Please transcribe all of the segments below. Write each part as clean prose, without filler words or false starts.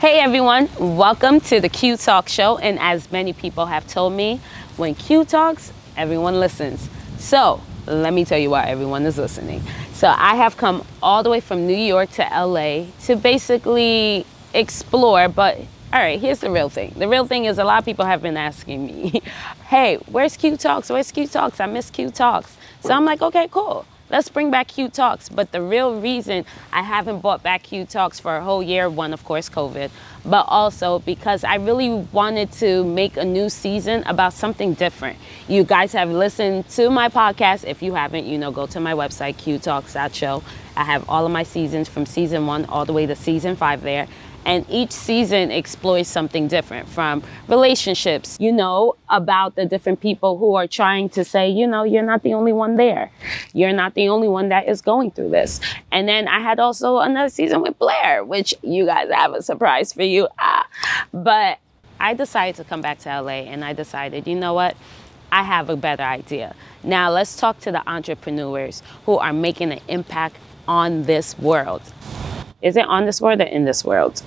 Hey everyone, welcome to the Qui Talks show. And as many people have told me, when Qui talks, everyone listens. So let me tell you why everyone is listening. So I have come all the way from New York to LA to basically explore, but all right, here's the real thing. The real thing is a lot of people have been asking me, hey, where's Qui Talks? Where's Qui Talks? I miss Qui Talks. So I'm like, okay, cool. Let's bring back Qui Talks. But the real reason I haven't brought back Qui Talks for a whole year, one, of course, COVID, but also because I really wanted to make a new season about something different. You guys have listened to my podcast. If you haven't, go to my website, quitalks.show. I have all of my seasons from season 1 all the way to season 5 there. And each season explores something different, from relationships, about the different people who are trying to say, you're not the only one there. You're not the only one that is going through this. And then I had also another season with Blair, which you guys have a surprise for you. But I decided to come back to LA and I decided, you know what? I have a better idea. Now let's talk to the entrepreneurs who are making an impact on this world. Is it on this world or in this world?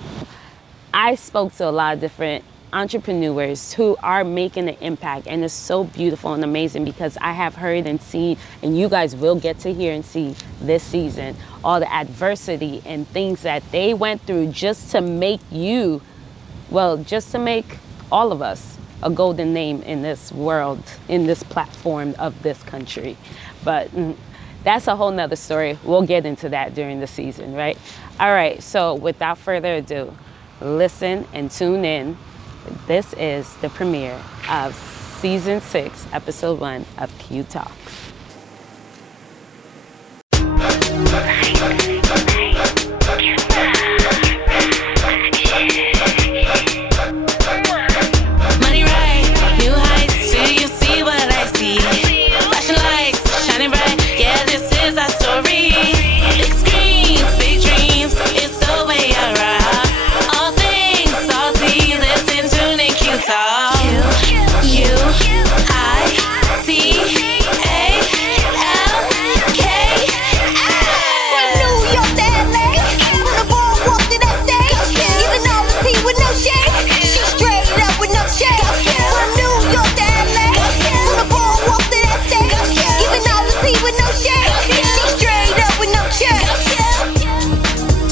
I spoke to a lot of different entrepreneurs who are making an impact, and it's so beautiful and amazing because I have heard and seen, and you guys will get to hear and see this season, all the adversity and things that they went through just to make just to make all of us a golden name in this world, in this platform of this country. But that's a whole nother story. We'll get into that during the season, right? All right, so without further ado, listen and tune in. This is the premiere of Season 6, Episode 1 of Qui Talks. Money right, new heights, do you see what I see? Flashing lights, shining bright, yeah, this is our story. Big screens, big dreams, it's the way I rock. All things salty, listen to Nick Qui Talks.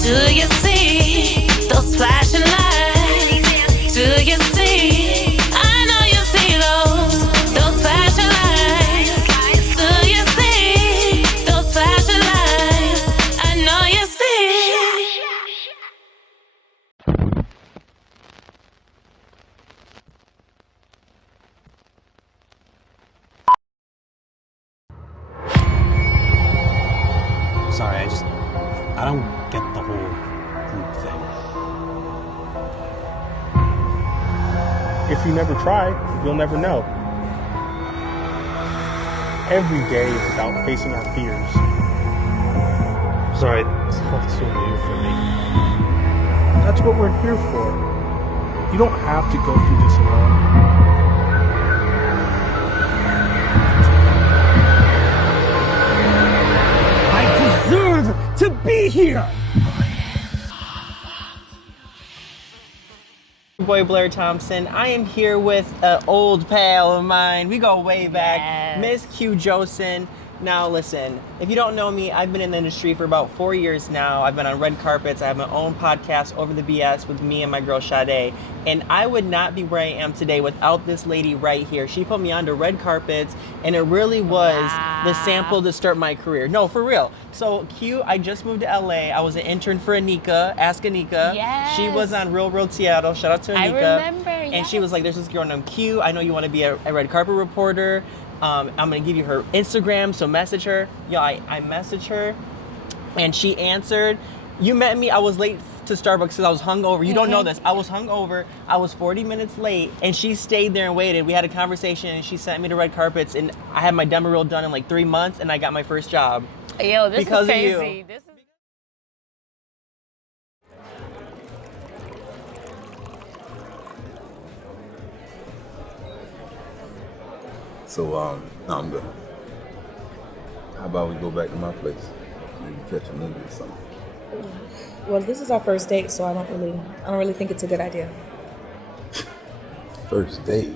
Do you see those flashing lights? Do you see? I know you see those flashing lights. Do you see those flashing lights? I know you see. Sorry, I don't get the whole group thing. If you never try, you'll never know. Every day is about facing our fears. Sorry, it's all too new for me. That's what we're here for. You don't have to go through this alone. I deserve to be here! Boy Blair Thompson. I am here with an old pal of mine. We go way back, Yes. Miss Q Josin. Now listen, if you don't know me, I've been in the industry for about 4 years now. I've been on red carpets. I have my own podcast, Over the BS, with me and my girl Sade. And I would not be where I am today without this lady right here. She put me onto red carpets, and it really was the sample to start my career. No, for real. So Q, I just moved to LA. I was an intern for Anika, Ask Anika. Yes. She was on Real World Seattle. Shout out to Anika. I remember, And she was like, there's this girl named Q. I know you want to be a red carpet reporter. I'm going to give you her Instagram, so message her. Yeah, I messaged her, and she answered. You met me, I was late to Starbucks because I was hungover. You don't know this. I was hungover. I was 40 minutes late, and she stayed there and waited. We had a conversation, and she sent me to red carpets, and I had my demo reel done in like 3 months, and I got my first job. Yo, this Because is of you. crazy. This is So, no, I'm good. How about we go back to my place? You can catch a movie or something. Well, this is our first date, so I don't really think it's a good idea. First date.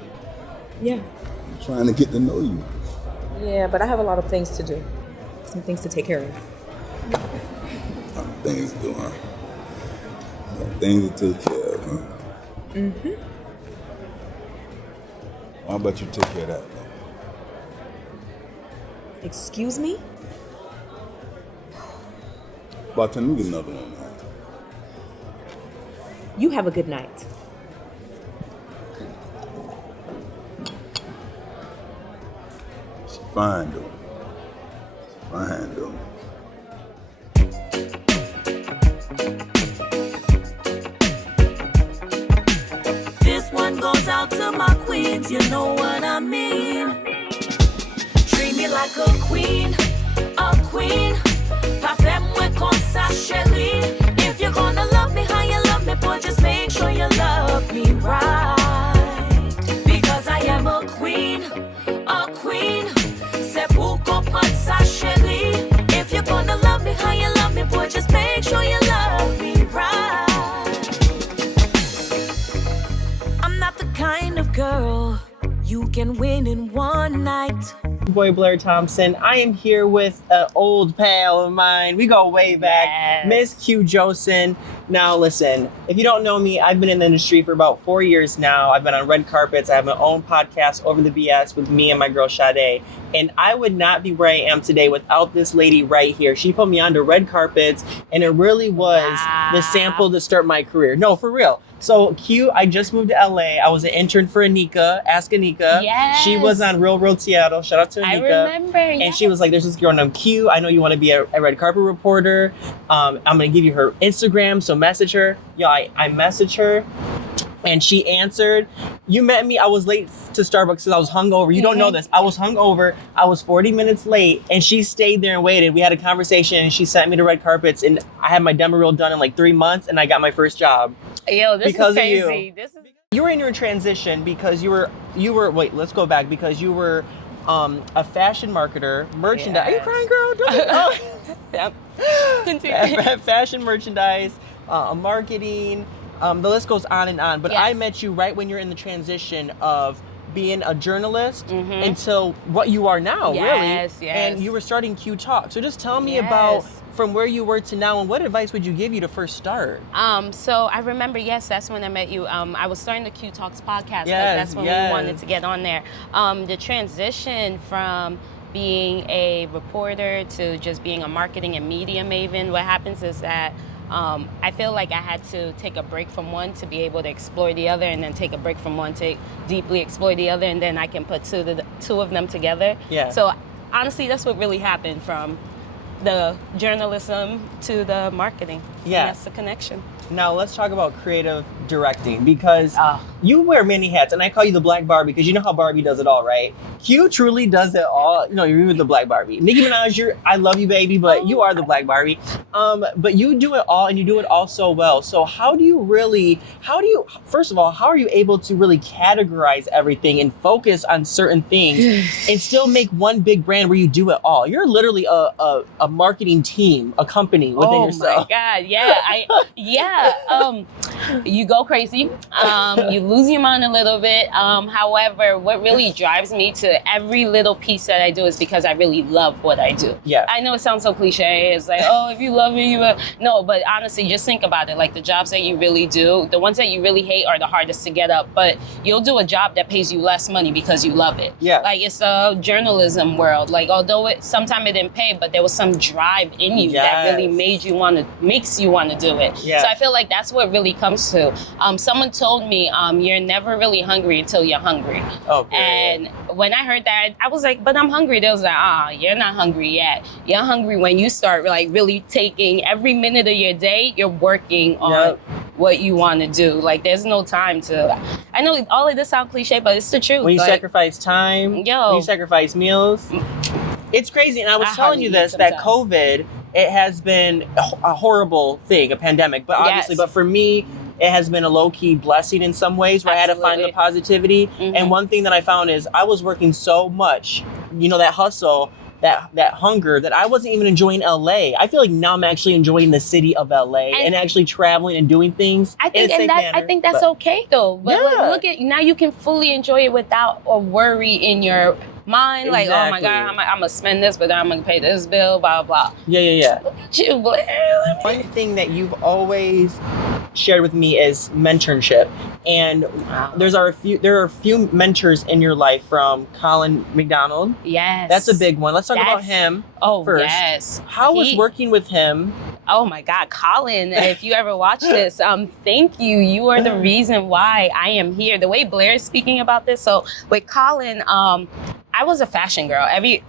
Yeah. I'm trying to get to know you. Yeah, but I have a lot of things to do. Some things to take care of. Things to do, huh? Things to take care of, huh? Mm-hmm. How about you take care of that, man? Excuse me? Bartender, get another one, man. You have a good night. She's fine, though. She's fine, though. This one goes out to my queens, you know what I mean. Treat me like a queen, a queen. Parfait-moi comme ça, chérie. If you're gonna love me how you love me, boy, just make sure you love me right. Because I am a queen, a queen. C'est pour comprendre ça, chérie. If you're gonna love me how you love me, boy, just make sure you love me right. I'm not the kind of girl you can win in one night. Boy Blair Thompson. I am here with an old pal of mine. We go way back. Yes. Miss Q Josen. Now listen, if you don't know me, I've been in the industry for about 4 years now. I've been on red carpets. I have my own podcast, Over the BS, with me and my girl Sade. And I would not be where I am today without this lady right here. She put me onto red carpets, and it really was the sample to start my career. No, for real. So Q, I just moved to LA. I was an intern for Anika, Ask Anika. Yes. She was on Real World Seattle. Shout out to Anika. I remember, And she was like, there's this girl named Q. I know you want to be a red carpet reporter. I'm going to give you her Instagram, so message her. Yo, I messaged her. And she answered. You met me. I was late to Starbucks because I was hungover. You don't know this. I was hungover. I was 40 minutes late, and she stayed there and waited. We had a conversation, and she sent me to red carpets, and I had my demo reel done in like 3 months, and I got my first job. Yo, this Because is of crazy. You were in your transition because you were. Wait, let's go back because you were a fashion marketer, merchandise. Are you crying, girl? Don't Yep. Continue. Fashion merchandise, marketing. The list goes on and on. But Yes. I met you right when you're in the transition of being a journalist until what you are now, really. Yes. And you were starting Q Talks. So just tell me about from where you were to now, and what advice would you give you to first start? So I remember, yes, that's when I met you. I was starting the Qui Talks podcast because that's when we wanted to get on there. The transition from being a reporter to just being a marketing and media maven, what happens is that I feel like I had to take a break from one to be able to explore the other, and then take a break from one to deeply explore the other, and then I can put two of them together. Yeah. So honestly, that's what really happened from the journalism to the marketing. Yeah. And that's the connection. Now let's talk about creative directing, because you wear many hats, and I call you the Black Barbie because you know how Barbie does it all, right? Q truly does it all. You know, you're the Black Barbie. Nicki Minaj, I love you, baby, but you are the Black Barbie. But you do it all, and you do it all so well. So first of all, how are you able to really categorize everything and focus on certain things and still make one big brand where you do it all? You're literally a marketing team, a company within yourself. Oh my God, yeah. You go crazy. You lose your mind a little bit. However, what really drives me to every little piece that I do is because I really love what I do. Yeah. I know it sounds so cliche. It's like, oh, if you love me, you will. No, but honestly, just think about it. Like the jobs that you really do, the ones that you really hate are the hardest to get up. But you'll do a job that pays you less money because you love it. Yeah. Like it's the journalism world. Like although sometimes it didn't pay, but there was some drive in you that really makes you want to do it. Yeah. So I feel like that's what really comes to. Someone told me, you're never really hungry until you're hungry. Okay. And when I heard that, I was like, but I'm hungry. They was like, you're not hungry yet. You're hungry when you start like really taking every minute of your day, you're working on what you want to do. Like there's no time to, I know all of this sounds cliche, but it's the truth. When you sacrifice time, when you sacrifice meals, it's crazy. And I was telling you this, that COVID, it has been a horrible thing, a pandemic, but obviously, but for me, it has been a low-key blessing in some ways where I had to find the positivity. And one thing that I found is I was working so much, you know, that hustle, that hunger that I wasn't even enjoying LA. I feel like now I'm actually enjoying the city of LA and actually traveling and doing things. I think, in a safe manner, I think that's okay though. But Yeah. look at now, you can fully enjoy it without a worry in your mind. Like, oh my Exactly. God, I'm gonna spend this, but then I'm gonna pay this bill, blah blah. Yeah. Look at you, Blair. One thing that you've always shared with me is mentorship, and there are a few mentors in your life, from Colin McDonald. Yes, That's a big one. Let's talk about him. First. Yes. How was working with him? Oh my God, Colin, if you ever watch this, thank you. You are the reason why I am here. The way Blair is speaking about this. So with Colin, I was a fashion girl.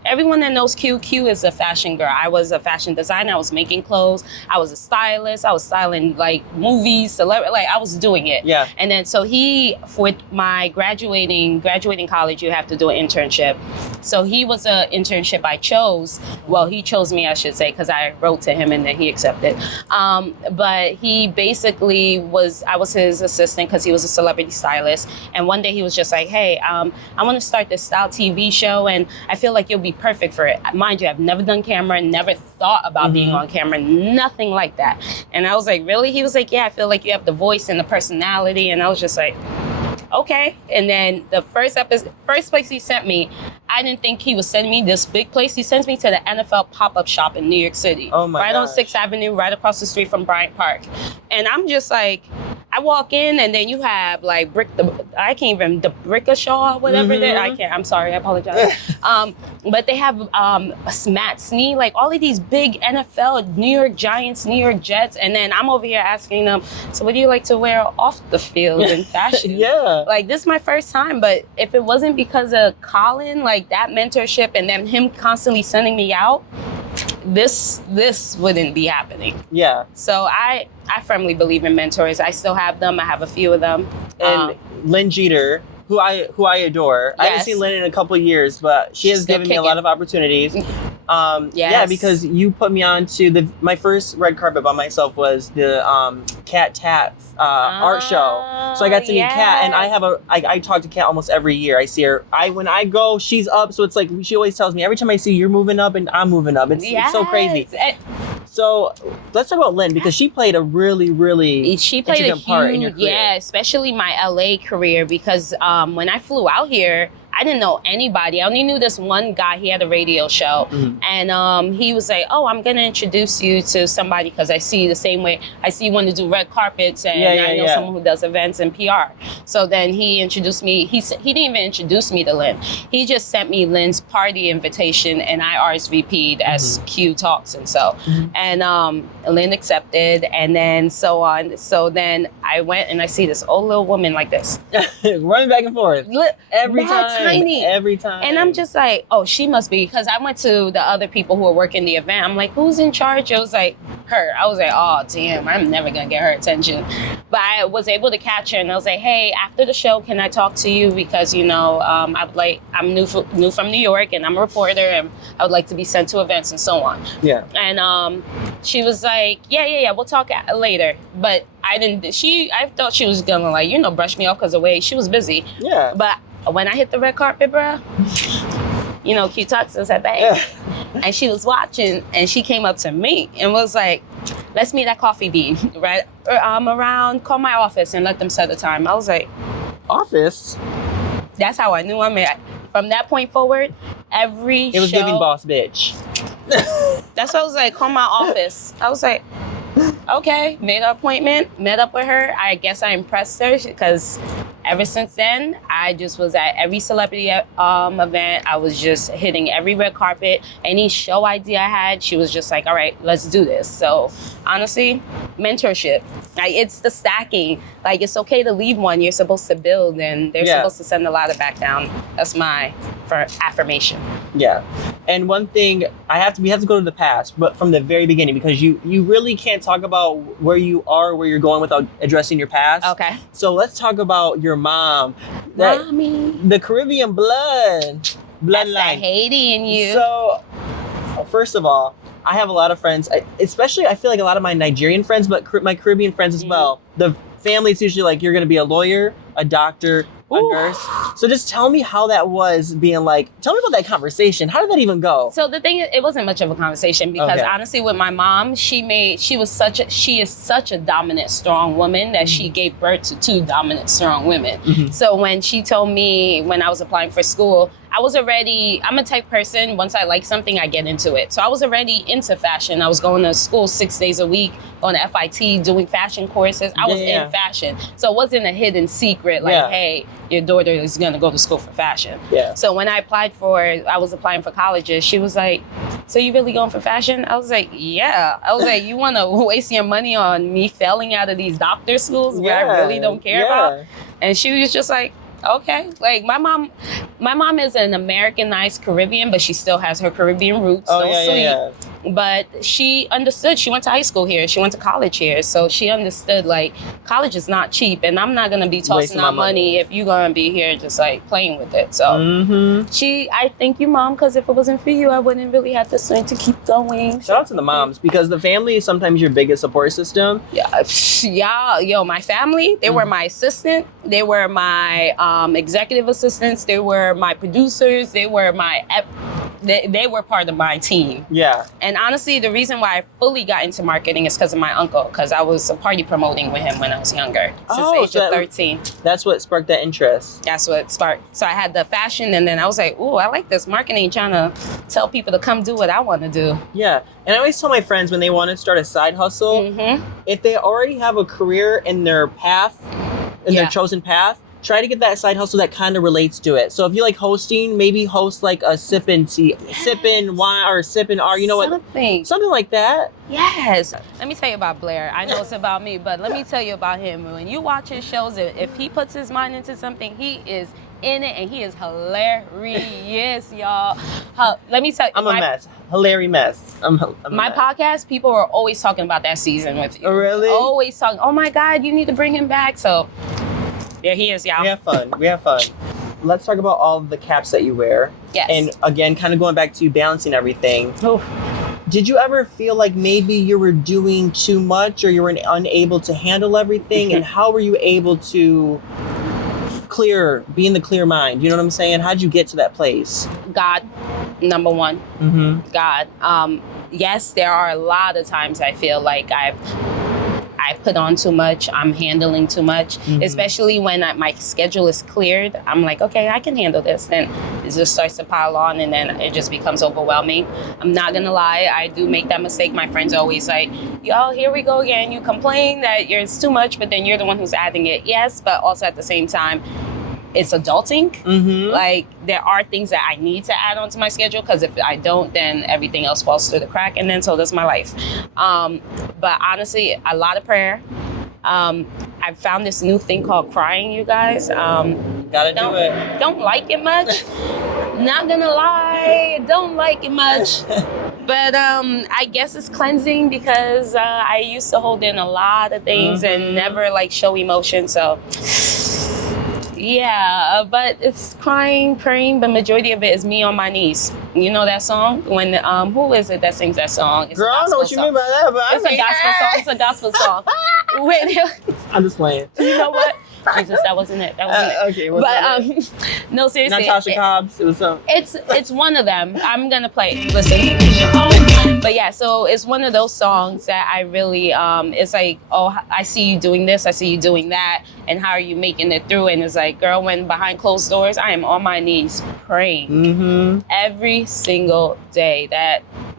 Everyone that knows Q is a fashion girl. I was a fashion designer. I was making clothes. I was a stylist. I was styling like movies, celebrity. Like I was doing it. Yeah. And then so with my graduating college, you have to do an internship. So he was an internship I chose. Well, he chose me, I should say, because I wrote to him and then he accepted. But he basically I was his assistant because he was a celebrity stylist. And one day he was just like, hey, I want to start this style TV show and I feel like you'll be perfect for it. Mind you, I've never done camera, never thought about being on camera, nothing like that. And I was like, really? He was like, yeah, I feel like you have the voice and the personality. And I was just like, okay. And then the first place he sent me, I didn't think he was sending me this big place. He sends me to the NFL pop-up shop in New York City. Oh my Right on gosh. 6th Avenue, right across the street from Bryant Park. And I'm just like, I walk in and then you have like the Brickashaw, whatever I'm sorry, I apologize. But they have Matt Snee, like all of these big NFL, New York Giants, New York Jets. And then I'm over here asking them, so what do you like to wear off the field in fashion? Yeah. Like this is my first time, but if it wasn't because of Colin, like that mentorship and then him constantly sending me out, this wouldn't be happening. Yeah. So I firmly believe in mentors. I still have them. I have a few of them. And Lynn Jeter, who I adore. I haven't Yes. seen Lynn in a couple of years, but she has Still given me a kicking. lot of opportunities. Yeah, Yes. because you put me on to my first red carpet by myself was the Kat Tats art show. So I got to meet Kat, and I talk to Kat almost every year. I see her. When I go, she's up. So it's like she always tells me every time I see you, you're moving up and I'm moving up. It's so crazy. So let's talk about Lynn, because she played a really, really She played a intricate part in your huge, career. especially my LA career, because when I flew out here, I didn't know anybody. I only knew this one guy. He had a radio show. And he was like, oh, I'm going to introduce you to somebody because I see the same way. I see you want to do red carpets and I know someone who does events and PR. So then he introduced me. He didn't even introduce me to Lynn. He just sent me Lynn's party invitation and I RSVP'd as Qui Talks. And so, and Lynn accepted and then so on. So then I went and I see this old little woman like this. Running back and forth. Every time. Tiny. Every time. And I'm just like, oh, she must be, because I went to the other people who were working the event. I'm like, who's in charge? It was like her. I was like, oh, damn, I'm never going to get her attention. But I was able to catch her and I was like, hey, after the show, can I talk to you? Because, you know, I'm new from New York and I'm a reporter and I would like to be sent to events and so on. Yeah. And she was like, yeah, we'll talk later. But I thought she was going to like, you know, brush me off because of the way she was busy. Yeah. But when I hit the red carpet, bruh, you know, Qui Talks is her thing. Yeah. And she was watching and she came up to me and was like, let's meet at Coffee Bean, right? Around, call my office and let them set the time. I was like, Office? that's how I knew I met. From that point forward, It was giving boss bitch. That's why I was like, call my office. I was like, okay, made an appointment, met up with her. I guess I impressed her because ever since then, I just was at every celebrity event. I was just hitting every red carpet. Any show idea I had, she was just like, all right, let's do this. So honestly, mentorship. Like, it's the stacking. Like, it's okay to leave one. You're supposed to build and they're supposed to send a ladder back down. That's my affirmation. Yeah. And one thing, we have to go to the past, but from the very beginning, because you really can't talk about where you are, where you're going without addressing your past. Okay. So let's talk about your mom. Mommy. The Caribbean bloodline. That's that Haiti in you. So, first of all, I have a lot of friends, especially I feel like a lot of my Nigerian friends, but my Caribbean friends as well. The family is usually like, you're going to be a lawyer, a doctor, a nurse. So just tell me how that was being like, tell me about that conversation. How did that even go? So the thing is, it wasn't much of a conversation because honestly with my mom, she is such a dominant, strong woman that she gave birth to 2 dominant, strong women. So when she told me when I was applying for school, I'm a type person, once I like something, I get into it. So I was already into fashion. I was going to school 6 days a week, going to FIT, doing fashion courses. I was in fashion. So it wasn't a hidden secret like, hey, your daughter is going to go to school for fashion. So when I was applying for colleges, she was like, so you really going for fashion? I was like, yeah. I was like, you want to waste your money on me failing out of these doctor schools where I really don't care about? And she was just like, okay. Like my mom is an Americanized Caribbean, but she still has her Caribbean roots. But she understood. She went to high school here. She went to college here. So she understood like college is not cheap, and I'm not gonna be tossing out money if you're gonna be here just like playing with it. So I thank you, Mom, because if it wasn't for you, I wouldn't really have the strength to keep going. Shout out to the moms, because the family is sometimes your biggest support system. My family, they were my assistant. They were my executive assistants. They were my producers. They were they were part of my team. And honestly, the reason why I fully got into marketing is because of my uncle, because I was party promoting with him when I was younger, since the age of 13. That's what sparked that interest. That's what sparked. So I had the fashion, and then I was like, ooh, I like this marketing, trying to tell people to come do what I want to do. And I always tell my friends when they want to start a side hustle, if they already have a career in their path, in their chosen path, try to get that side hustle that kind of relates to it. So if you like hosting, maybe host like a sippin' wine or sippin' art, you know what? Something like that. Yes. Let me tell you about Blair. I know it's about me, but let me tell you about him. When you watch his shows, if he puts his mind into something, he is in it, and he is hilarious, y'all. Let me tell you. I'm a mess. Hilarious mess. I'm my podcast, people are always talking about that season with you. Oh, really? Always talking, oh my God, you need to bring him back. So there he is, y'all. We have fun. Let's talk about all of the caps that you wear. Yes. And again, kind of going back to you balancing everything. Did you ever feel like maybe you were doing too much, or you were unable to handle everything? And how were you able to be in the clear mind? You know what I'm saying? How'd you get to that place? God, number one. God. Yes, there are a lot of times I feel like I've put on too much. I'm handling too much, especially when my schedule is cleared. I'm like, okay, I can handle this. Then it just starts to pile on, and then it just becomes overwhelming. I'm not gonna lie, I do make that mistake. My friends are always like, yo, here we go again. You complain that it's too much, but then you're the one who's adding it. Yes, but also at the same time, it's adulting. Like there are things that I need to add onto my schedule, because if I don't, then everything else falls through the crack, and then so does my life. But honestly, a lot of prayer. I've found this new thing called crying, you guys. Gotta do it. Don't like it much. Not gonna lie, don't like it much. But I guess it's cleansing, because I used to hold in a lot of things and never like show emotion. So yeah, but it's crying, praying, but majority of it is me on my knees. You know that song? When who is it that sings that song? It's Girl, I don't know what you mean by that, but it's a gospel song. It's a gospel song. Wait, I'm just playing. You know what? Jesus, that wasn't it. That wasn't it. Okay, but no, seriously. Natasha Cobbs. It was some. It's one of them. I'm gonna play it. Listen. But yeah, so it's one of those songs that I really it's like, oh, I see you doing this, I see you doing that, and how are you making it through? And it's like, girl, when behind closed doors, I am on my knees praying every single day.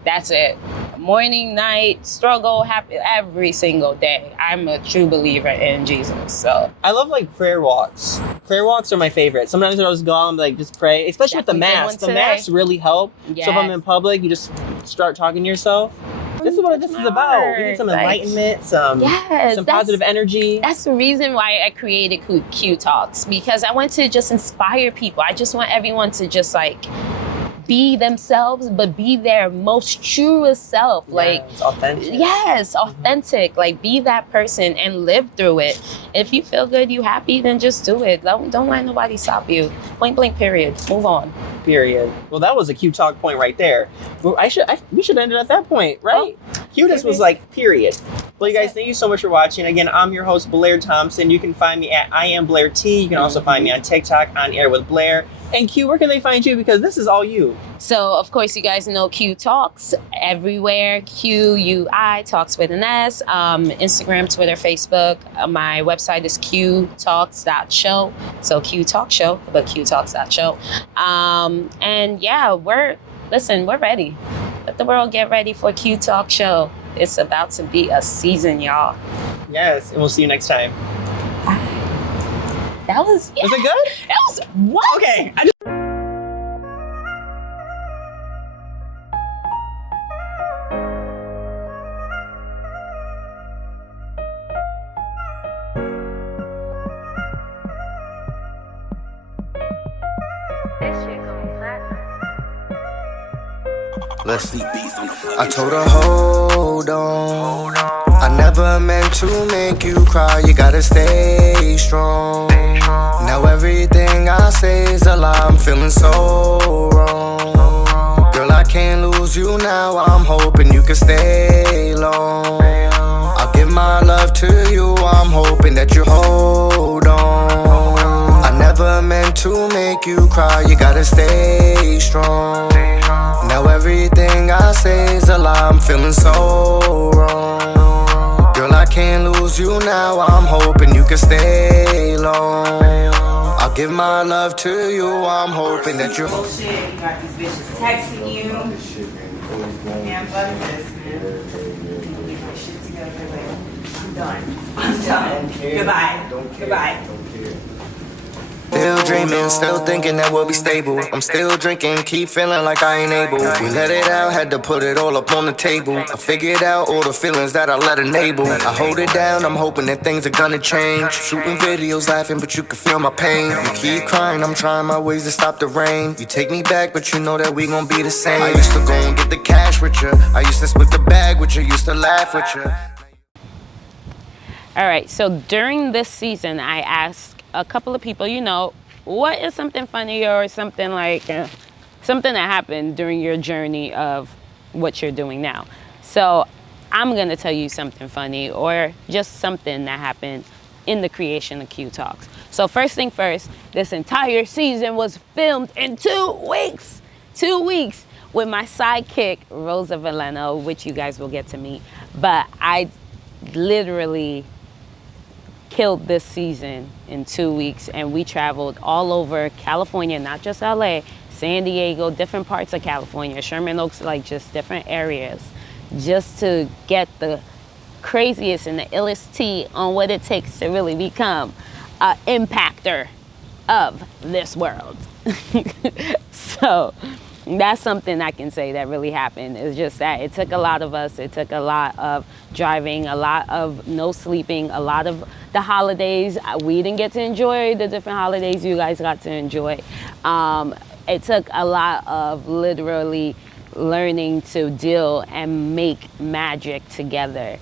That's it. Morning, night, struggle, happy, every single day. I'm a true believer in Jesus. So I love like prayer walks. Prayer walks are my favorite. Sometimes when I was gone, I'm like, just pray, especially with the mask. The masks really help. Yes. So if I'm in public, you just start talking to yourself. This is what this is about. We need some enlightenment, some positive energy. That's the reason why I created Qui Talks, because I want to just inspire people. I just want everyone to just like be themselves, but be their most truest self. Like authentic. Yes, authentic. Like be that person and live through it. If you feel good, you happy, then just do it. Don't let nobody stop you. Point blank, period. Move on. Period. Well, that was a Q Talk point right there. Well, we should end it at that point, right? Cutest was like, period. Well, you guys, thank you so much for watching. Again, I'm your host, Blair Thompson. You can find me at I Am Blair T. You can also find me on TikTok, On Air with Blair. And Q, where can they find you? Because this is all you. So, of course, you guys know Q Talks everywhere. QUI, Talks with an S. Instagram, Twitter, Facebook. My website is qtalks.show. So, Q Talk Show, but qtalks.show. And yeah, we're ready. Let the world get ready for Q Talk Show. It's about to be a season, y'all. Yes, and we'll see you next time. That was... Was it good? That was... What? Okay. Let's see. I told her, hold on. I never meant to make you cry. You gotta stay strong. Now everything I say is a lie. I'm feeling so wrong. Girl, I can't lose you now. I'm hoping you can stay long. I'll give my love to you. I'm hoping that you hold on. I never meant to make you cry. You gotta stay strong. Now everything I say is a lie. I'm feeling so wrong. Girl, I can't lose you now. I'm hoping you can stay long. I'll give my love to you. I'm hoping that you. Bullshit. You got these bitches texting you. Man, fuck this, man. Get my shit together. Like, I'm done. I'm done. Goodbye. Goodbye. Still dreaming, still thinking that we'll be stable. I'm still drinking, keep feeling like I ain't able. We let it out, had to put it all up on the table. I figured out all the feelings that I let enable. I hold it down, I'm hoping that things are gonna change. Shooting videos, laughing, but you can feel my pain. You keep crying, I'm trying my ways to stop the rain. You take me back, but you know that we gon' be the same. I used to go and get the cash with you. I used to split the bag with you, used to laugh with you. All right, so during this season, I asked a couple of people, what is something funny or something like something that happened during your journey of what you're doing now. So I'm going to tell you something funny or just something that happened in the creation of Q Talks. So first thing first, this entire season was filmed in 2 weeks. 2 weeks with my sidekick, Rosa Valeno, which you guys will get to meet. But I literally killed this season in 2 weeks, and we traveled all over California, not just LA, San Diego, different parts of California, Sherman Oaks, like just different areas, just to get the craziest and the illest tea on what it takes to really become an impactor of this world. So that's something I can say that really happened. It's just that it took a lot of us. It took a lot of driving, a lot of no sleeping, a lot of the holidays. We didn't get to enjoy the different holidays you guys got to enjoy. It took a lot of literally learning to deal and make magic together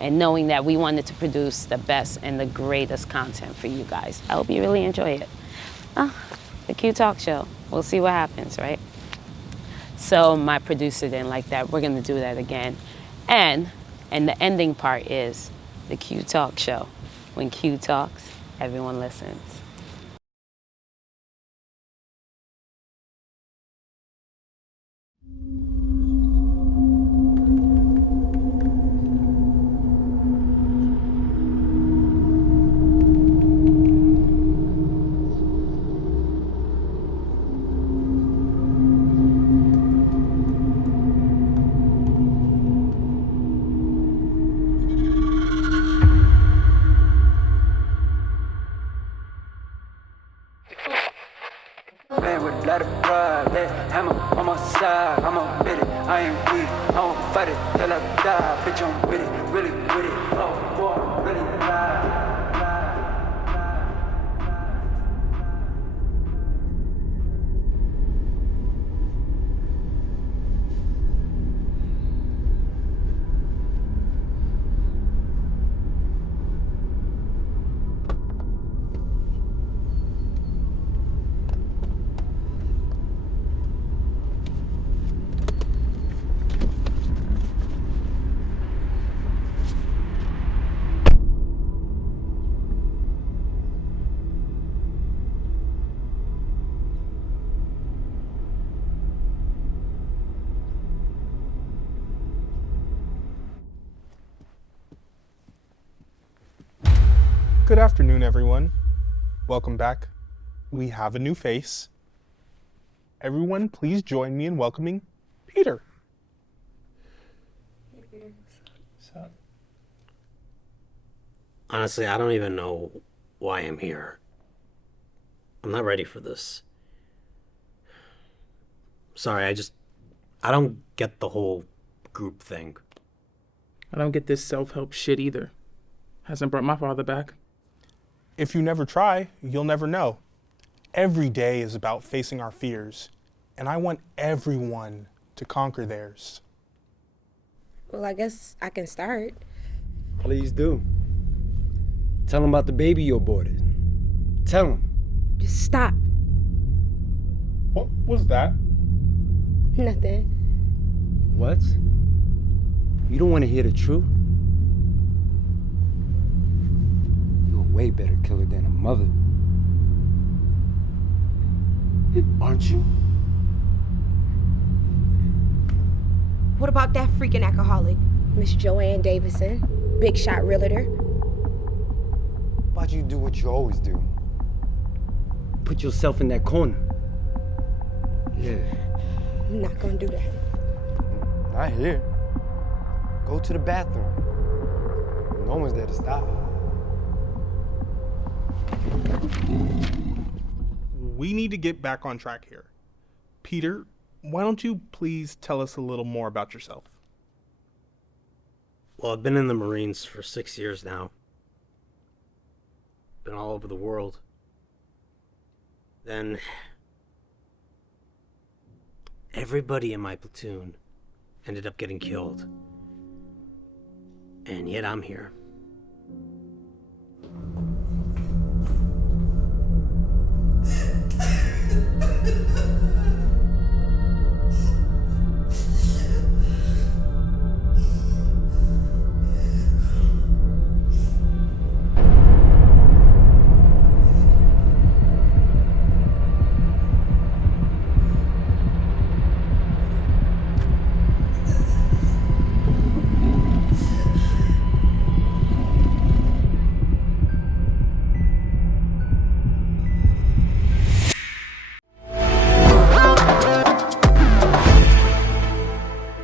and knowing that we wanted to produce the best and the greatest content for you guys. I hope you really enjoy it. The Q Talk Show. We'll see what happens, right? So my producer didn't like that. We're gonna do that again. And the ending part is the Q Talk Show. When Q talks, everyone listens. Let it ride, let hammer on my side. I'm with it, I ain't weak. I don't fight it till I die. Bitch, I'm with it, really with it. Oh, boy, really live. Good afternoon, everyone. Welcome back. We have a new face. Everyone, please join me in welcoming Peter. Honestly, I don't even know why I'm here. I'm not ready for this. Sorry, I don't get the whole group thing. I don't get this self-help shit either. Hasn't brought my father back. If you never try, you'll never know. Every day is about facing our fears, and I want everyone to conquer theirs. Well, I guess I can start. Please do. Tell him about the baby you aborted. Tell him. Just stop. What was that? Nothing. What? You don't want to hear the truth? You're a way better killer than a mother. Aren't you? What about that freaking alcoholic? Miss Joanne Davison, big shot realtor. Why'd you do what you always do? Put yourself in that corner. Yeah. I'm not gonna do that. Not here. Go to the bathroom. No one's there to stop. We need to get back on track here. Peter, why don't you please tell us a little more about yourself? Well, I've been in the Marines for 6 years now. Been all over the world. Then everybody in my platoon ended up getting killed. And yet I'm here.